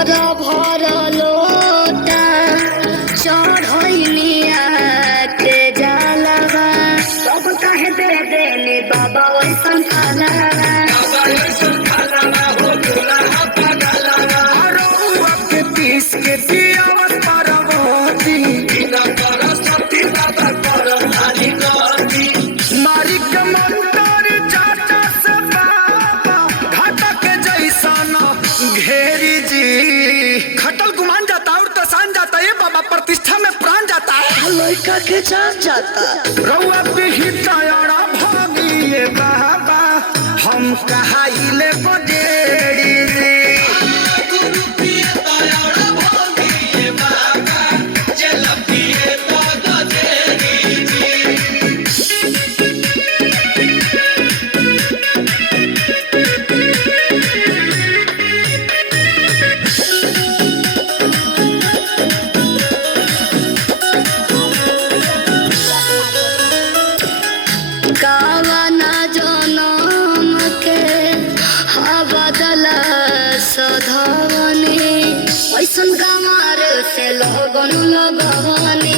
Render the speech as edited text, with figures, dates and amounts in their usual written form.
भर लोटा चढ़ैलिया के जलवा सब कहे दे देली बाबा वैसन खाना पीस के पियावत परवती मारी के मंतर चाचा से बाबा घाटा के जैसा न घेरी जी खटल गुमान जाता और तसान जाता ये बाबा प्रतिष्ठा में प्राण जाता है लड़का के जान जाता रउआ पिहिता यारा भागी ये बाबा हम कहाइले बडेड़ी सधवनी ऐसन गमार से लगन लगवनी